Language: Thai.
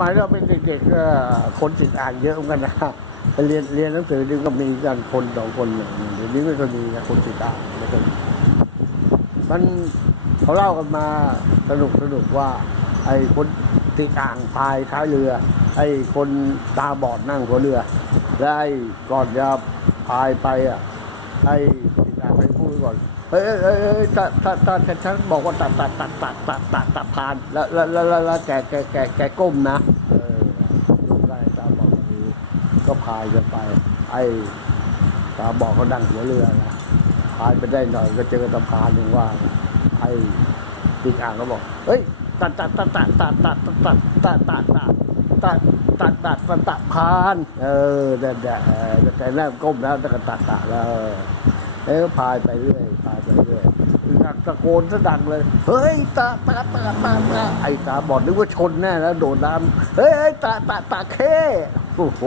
มัยเราเป็นเด็กๆก็คนติดอ่างเยอะเหมือนกันนะไปเรียนเรียนหนังสือนี่ก็มีกันคนสองคนอย่างนี้เดี๋ยวนี้ไม่ค่อยมีนะคนติดอ่างไม่ค่อยมีมันเขาเล่ากันมาสนุกสนุกว่า ไอ้คนติดอ่างพายท้ายเรือ ไอ้คนตาบอดนั่งหัวเรือและไอ้ก่อนจะพายไปอะไอ้ติดอ่างไปพูดก่อน เฮ้ยเฮ้ยเฮ้ยเฮ้ยถ้าถ้าถ้าถ้าฉันบอกว่าตัดตัดตัดตัดตัดตัดตัดผ่านแล้วแล้วแล้วแล้วแกแกแกแกก้มนะเออลูกได้ตาบอกดีก็พายกันไป ไอ้ตาบอกเขาดังหัวเรือนะพายไปได้หน่อยก็เจอสะพานหนึ่งว่าไอ้ติดอ่างก็บอกเฮ้ยตัดตัดตัดตัดตัดตัดตัดตัดตัดตัดตัดตัดตัดตัดตัดพาน เออแต่แต่แต่แรกก้มแล้วแต่ก็ตัดตัดแล้ว แล้วพายไปเรื่อยพายไปเรื่อยนักตะโกนซะดังเลย เฮ้ยตาตาตาตาตาไอ้ตาบอดนึกว่าชนแน่แล้วโดดน้ำเฮ้ยเฮ้ยตาตาตาเข้โอ้โห